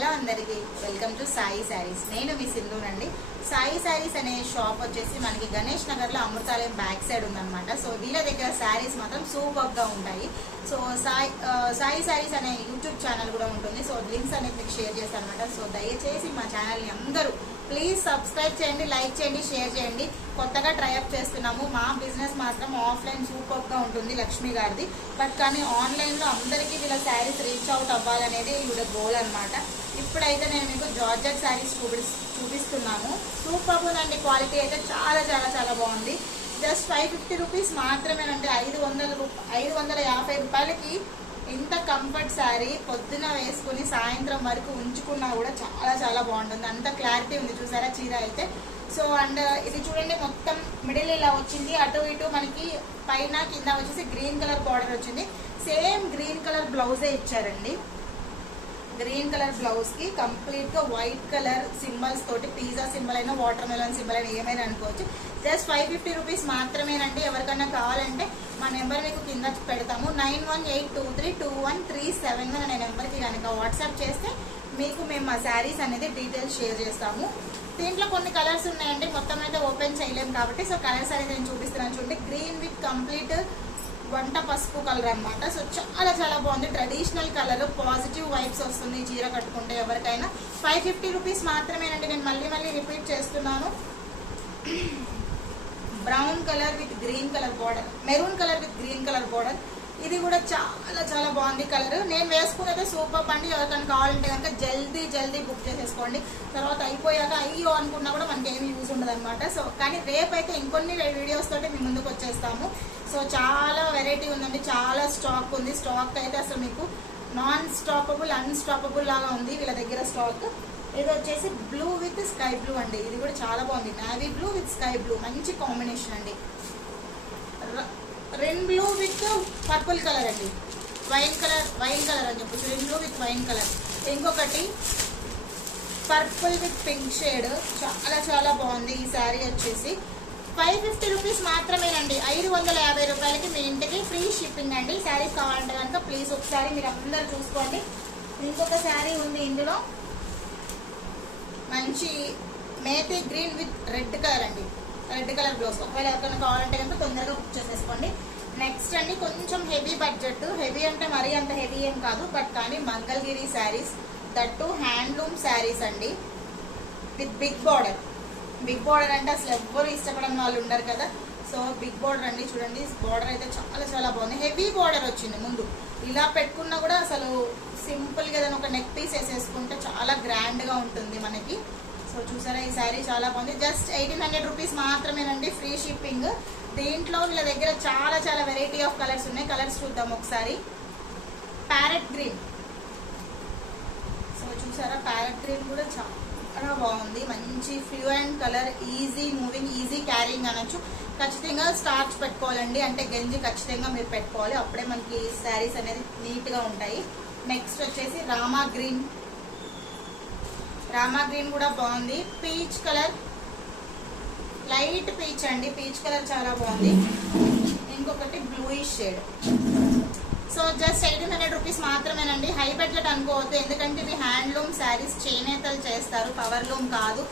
Hello అందరికీ welcome to Sai saris. నేను మీ సింధూనండి. సాయి శారీస్ అనే షాప్ వచ్చేసి మనకి గణేష్ నగర్ లో అమృతాలయం బ్యాక్ సైడ్ ఉందన్నమాట. సో వీళ్ళ దగ్గర శారీస్ మాత్రం సూపర్ గా ఉంటాయి. సో సాయి శారీస్ అనే యూట్యూబ్ ఛానల్ కూడా ఉంటుంది. సో లింక్స్ అనేది మీకు షేర్ చేస్తాను అనమాట. సో దయచేసి మా ఛానల్ ని అందరూ ప్లీజ్ సబ్స్క్రైబ్ చేయండి, లైక్ చేయండి, షేర్ చేయండి. కొత్తగా ట్రైఅప్ చేస్తున్నాము. మా బిజినెస్ మాత్రం ఆఫ్లైన్ సూపర్ గా ఉంటుంది లక్ష్మి గారిది. బట్ కానీ ఆన్లైన్ లో అందరికీ వీళ్ళ శారీస్ రీచ్ అవుట్ అవ్వాలనేది వీళ్ళ గోల్ అనమాట. ఇప్పుడైతే నేను మీకు జార్జెట్ శారీస్ చూపిస్తున్నాను. సూపర్ ఉందండి. క్వాలిటీ అయితే చాలా చాలా చాలా బాగుంది. జస్ట్ 550 రూపీస్ మాత్రమేనంటే 550 రూపాయలకి ఇంత కంఫర్ట్ శారీ పొద్దున వేసుకుని సాయంత్రం వరకు ఉంచుకున్నా కూడా చాలా చాలా బాగుంటుంది. అంత క్లారిటీ ఉంది చూసారా చీర అయితే. సో అండ్ ఇది చూడండి, మొత్తం మిడిల్ ఇలా వచ్చింది. అటు ఇటు మనకి పైన కింద వచ్చేసి గ్రీన్ కలర్ బార్డర్ వచ్చింది. సేమ్ గ్రీన్ కలర్ బ్లౌజే ఇచ్చారండి. గ్రీన్ కలర్ బ్లౌజ్ కి కంప్లీట్ గా వైట్ కలర్ సింబల్స్ తోటి పిజ్జా సింబల్ అయినా వాటర్ మెలన్ సింబల్ అయినా ఏమైనా అనుకోవచ్చు. జస్ట్ 550 రూపీస్ మాత్రమేనండి. ఎవరికైనా కావాలంటే మా నెంబర్ మీకు కింద పెడతాము. 9182321371 అనే నెంబర్కి కనుక వాట్సాప్ చేస్తే మీకు మేము మా శారీస్ అనేది డీటెయిల్స్ షేర్ చేస్తాము. దీంట్లో కొన్ని కలర్స్ ఉన్నాయండి, మొత్తం అయితే ఓపెన్ చేయలేము కాబట్టి సో కలర్స్ అనేది నేను చూపిస్తున్నాను. చూడండి, గ్రీన్ విత్ కంప్లీట్ వంట పసుపు కలర్ అనమాట. సో చాలా చాలా బాగుంది. ట్రెడిషనల్ కలర్, పాజిటివ్ వైబ్స్ వస్తుంది చీర కట్టుకుంటే ఎవరికైనా. 550 రూపీస్ మాత్రమేనండి. నేను మళ్ళీ రిపీట్ చేస్తున్నాను. Brown colour with green colour border, maroon colour with green colour border. ఇది కూడా చాలా చాలా బాగుంది కలర్. నేను వేసుకున్నదే సూపర్ అండి. ఎవరికైనా కావాలంటే కనుక జల్దీ బుక్ చేసేసుకోండి. తర్వాత అయిపోయాక అయ్యో అనుకున్నా కూడా మనకి ఏమి యూజ్ ఉండదు అనమాట. సో కానీ రేపు అయితే ఇంకొన్ని వీడియోస్ తోటి మీ ముందుకు వచ్చేస్తాము. సో చాలా వెరైటీ ఉందండి, చాలా స్టాక్ ఉంది. స్టాక్ అయితే అసలు మీకు నాన్ స్టాపబుల్ అన్స్టాపబుల్ లాగా ఉంది వీళ్ళ దగ్గర స్టాక్. ఇది వచ్చేసి బ్లూ విత్ స్కై బ్లూ అండి. ఇది కూడా చాలా బాగుంది. Navy blue with sky blue మంచి కాంబినేషన్ అండి. Rain blue with purple colour అండి. వైన్ కలర్ అని చెప్పొచ్చు. Rain blue with wine colour. ఇంకొకటి పర్పుల్ విత్ పింక్ షేడ్. చాలా చాలా బాగుంది ఈ శారీ వచ్చేసి. 550 రూపీస్ మాత్రమేనండి. 550 రూపాయలకి మీ ఇంటికి ఫ్రీ షిప్పింగ్ అండి. శారీస్ కావాలంటే కనుక ప్లీజ్ ఒకసారి మీరు అందరూ చూసుకోండి. ఇంకొక శారీ ఉంది ఇందులో, మంచి methi green with red colour అండి. Red colour blouse. ఒకవేళ ఎవరికైనా కావాలంటే కనుక తొందరగా బుక్ చేసేసుకోండి. నెక్స్ట్ అండి కొంచెం హెవీ బడ్జెట్. హెవీ అంటే మరీ అంత హెవీ ఏం కాదు, బట్ కానీ Mangalagiri saris, that handloom saris అండి with big border. Big border అంటే అసలు ఎవ్వరు ఇష్టపడని వాళ్ళు ఉండరు కదా. సో బిగ్ బార్డర్ అండి. చూడండి, బార్డర్ అయితే చాలా చాలా బాగుంది. హెవీ బార్డర్ వచ్చింది. ముందు ఇలా పెట్టుకున్నా కూడా అసలు సింపుల్గా ఏదైనా ఒక నెక్ పీస్ వేసేసుకుంటే చాలా గ్రాండ్గా ఉంటుంది మనకి. సో చూసారా ఈ శారీ చాలా బాగుంది. జస్ట్ 1800 రూపీస్ మాత్రమేనండి, ఫ్రీ షిప్పింగ్. దీంట్లో వీళ్ళ దగ్గర చాలా చాలా వెరైటీ ఆఫ్ కలర్స్ ఉన్నాయి. కలర్స్ చూద్దాం ఒకసారి. Parrot green. సో చూసారా, ప్యారెట్ గ్రీన్ కూడా చాలా బాగుంది. మంచి fluent colour, easy moving, easy carrying అనొచ్చు. ఖచ్చితంగా స్టార్చ్ పెట్టుకోవాలండి, అంటే గంజి ఖచ్చితంగా మీరు పెట్టుకోవాలి. అప్పుడే మనకి శారీస్ అనేది నీట్గా ఉంటాయి. నెక్స్ట్ వచ్చేసి రామా గ్రీన్ కూడా బాగుంది. పీచ్ కలర్, లైట్ పీచ్ అండి. పీచ్ కలర్ చాలా బాగుంది. ఇంకొకటి bluish shade. So just 1800 rupees మాత్రమేనండి. హై బడ్జెట్ అనుకోవద్దు, ఎందుకంటే ఇవి హ్యాండ్లూమ్ శారీస్, చేనేతలు చేస్తారు, పవర్ లూమ్ కాదు,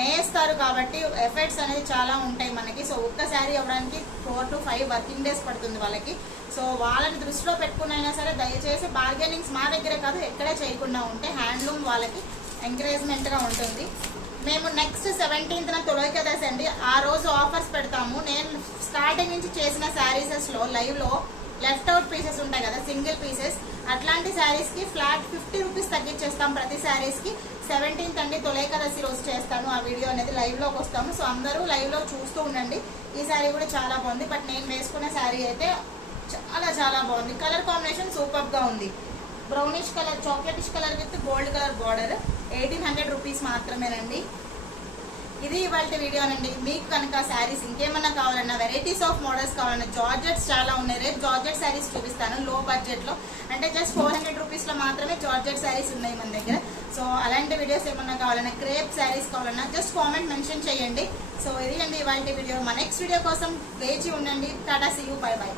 నేస్తారు కాబట్టి ఎఫెక్ట్స్ అనేది చాలా ఉంటాయి మనకి. సో ఒక్క శారీ అవ్వడానికి 4 to 5 వర్కింగ్ డేస్ పడుతుంది వాళ్ళకి. సో వాళ్ళని దృష్టిలో పెట్టుకున్నైనా సరే దయచేసి బార్గెనింగ్స్ మా దగ్గరే కాదు ఎక్కడే చేయకుండా ఉంటే హ్యాండ్లూమ్ వాళ్ళకి ఎంకరేజ్మెంట్గా ఉంటుంది. మేము నెక్స్ట్ 17th తొలగదశ అండి, ఆ రోజు ఆఫర్స్ పెడతాము. నేను స్టార్టింగ్ నుంచి చేసిన శారీసెస్లో లైవ్లో లెఫ్ట్ అవుట్ పీసెస్ ఉంటాయి కదా, సింగిల్ పీసెస్, అట్లాంటి శారీస్కి ఫ్లాట్ 50 రూపీస్ తగ్గించేస్తాం ప్రతి శారీస్కి. 17th అండి తొలగదశి రోజు చేస్తాను ఆ వీడియో అనేది, లైవ్లోకి వస్తాము. సో అందరూ లైవ్లో చూస్తూ ఉండండి. ఈ శారీ కూడా చాలా బాగుంది. బట్ నేను వేసుకున్న శారీ అయితే చాలా చాలా బాగుంది. కలర్ కాంబినేషన్ సూపర్గా ఉంది. Brownish colour, chocolatish colour with gold colour border. 1800 rupees మాత్రమేనండి. ఇది ఇవాళ వీడియోనండి. మీకు కనుక శారీస్ ఇంకేమన్నా కావాలన్నా, వెరైటీస్ ఆఫ్ మోడల్స్ కావాలన్నా, జార్జెట్స్ చాలా ఉన్నాయి. రేపు జార్జెట్ శారీస్ చూపిస్తాను లో బడ్జెట్లో, అంటే జస్ట్ 400 రూపీస్లో మాత్రమే జార్జెట్ శారీస్ ఉన్నాయి మన దగ్గర. సో అలాంటి వీడియోస్ ఏమన్నా కావాలన్నా, క్రేప్ శారీస్ కావాలన్నా జస్ట్ కామెంట్ మెన్షన్ చేయండి. సో ఇది అండి ఇవాళ వీడియో. మా నెక్స్ట్ వీడియో కోసం వేచి ఉండండి. Tata, see you, bye by.